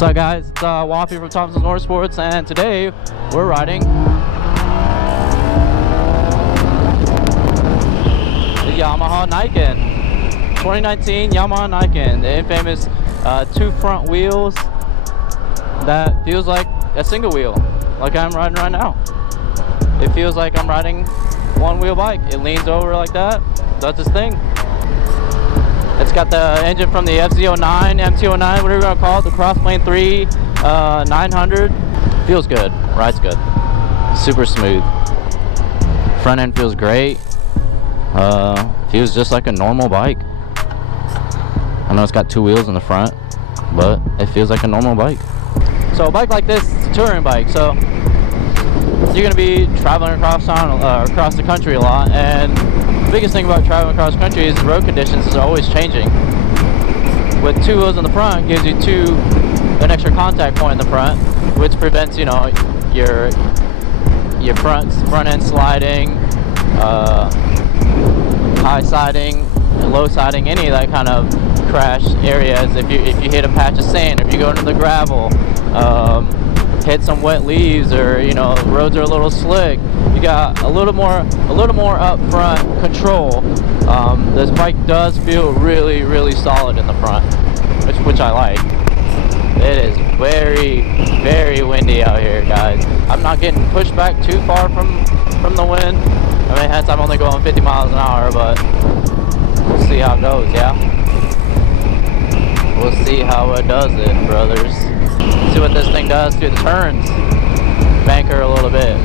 What's up, guys? It's Wafi from Thompson Motorsports, and today we're riding the Yamaha Niken. 2019 Yamaha Niken, the infamous two front wheels that feels like a single wheel, like I'm riding right now. It feels like I'm riding one wheel bike. It leans over like that. That's its thing. It's got the engine from the FZ09, MT09, whatever you want to call it, the Crossplane 3 900. Feels good, rides good, super smooth. Front end feels great. Feels just like a normal bike. I know it's got two wheels in the front, but it feels like a normal bike. So a bike like this is a touring bike, so you're going to be traveling across town, across the country a lot, and the biggest thing about traveling across country is the road conditions are always changing. With two wheels in the front, gives you an extra contact point in the front, which prevents, you know, your front end sliding, high siding, low siding, any of that kind of crash areas. If you hit a patch of sand, if you go into the gravel, hit some wet leaves, or you know, roads are a little slick, you got a little more upfront control. This bike does feel really solid in the front, which I like. It is very windy out here, guys. I'm not getting pushed back too far from the wind. I mean, hence I'm only going 50 miles an hour, but we'll see how it goes. Yeah, we'll see how it does it, brothers. See what this thing does through the turns. Banker a little bit.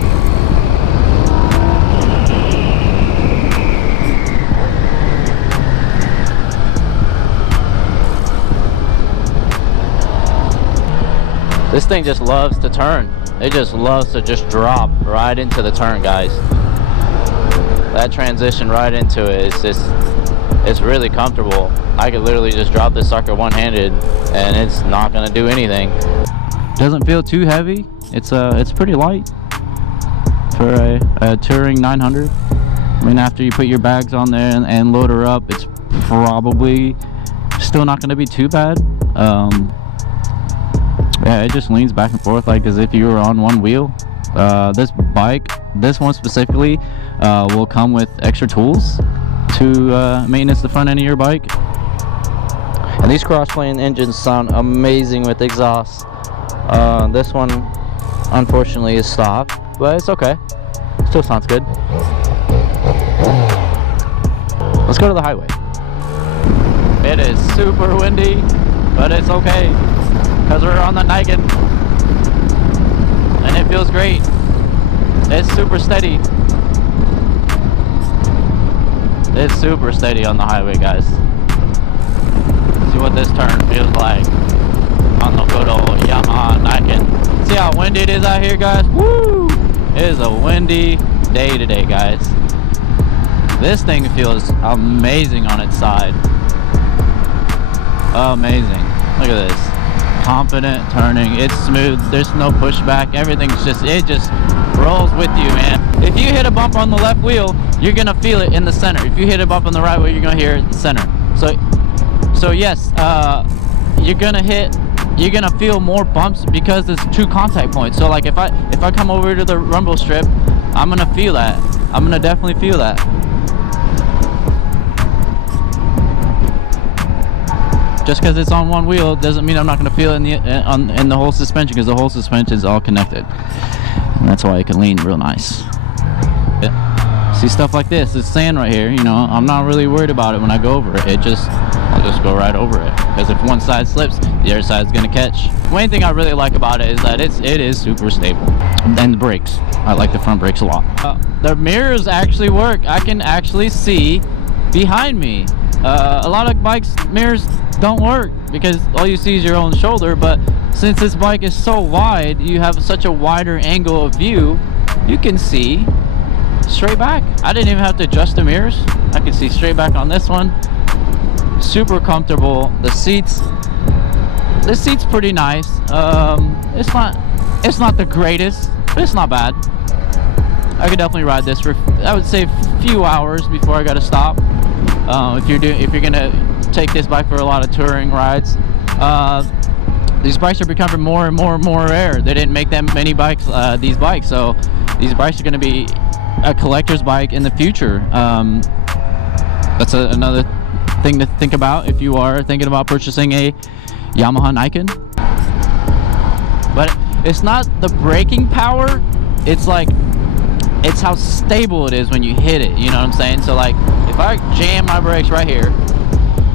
This thing just loves to turn. It just loves to just drop right into the turn, guys. That transition right into it, it's really comfortable. I could literally just drop this sucker one-handed and it's not gonna do anything. Doesn't feel too heavy. It's pretty light for a touring 900. I mean, after you put your bags on there and load her up, it's probably still not gonna be too bad. Yeah, it just leans back and forth like as if you were on one wheel. This bike, this one specifically, will come with extra tools to maintenance the front end of your bike. And these Crossplane engines sound amazing with exhaust. This one unfortunately is stopped, but it's okay. Still sounds good. Let's go to the highway. It is super windy, but it's okay because we're on the Niken and it feels great. It's super steady. It's super steady on the highway, guys. See what this turn feels like on the good old Yamaha Niken. See how windy it is out here, guys? Woo! It is a windy day today, guys. This thing feels amazing on its side. Amazing. Look at this. Confident turning. It's smooth. There's no pushback. Everything's it just rolls with you, man. If you hit a bump on the left wheel, you're gonna feel it in the center. If you hit a bump on the right wheel, you're gonna hear it in the center. So yes, you're gonna feel more bumps because there's two contact points. So like if I come over to the rumble strip, I'm gonna feel that. I'm gonna definitely feel that. Just because it's on one wheel doesn't mean I'm not going to feel it in the whole suspension, because the whole suspension is all connected, and that's why it can lean real nice. Yeah. See stuff like this, it's sand right here. You know, I'm not really worried about it when I go over it. I'll just go right over it, because if one side slips, the other side's going to catch. One thing I really like about it is that it is super stable, and the brakes. I like the front brakes a lot. The mirrors actually work. I can actually see behind me. A lot of bikes' mirrors don't work because all you see is your own shoulder, but since this bike is so wide, you have such a wider angle of view, you can see straight back. I didn't even have to adjust the mirrors. I can see straight back on this one. Super comfortable. This seat's pretty nice. It's not the greatest, but it's not bad. I could definitely ride this for, I would say, a few hours before I got to stop. If you're gonna take this bike for a lot of touring rides. these bikes are becoming more and more rare. They didn't make that many bikes, these bikes, so these bikes are going to be a collector's bike in the future. That's another thing to think about if you are thinking about purchasing a Yamaha Niken. But it's not the braking power, it's like, it's how stable it is when you hit it, you know what I'm saying? So like, if I jam my brakes right here,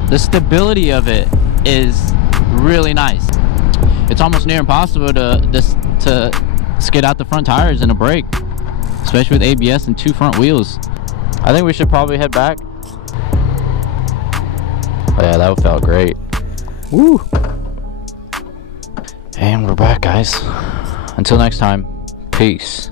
the stability of it is really nice. It's almost near impossible to skid out the front tires in a brake, especially with ABS and 2 front wheels. I think we should probably head back. Oh yeah, that felt great. Woo! And we're back, guys. Until next time, peace.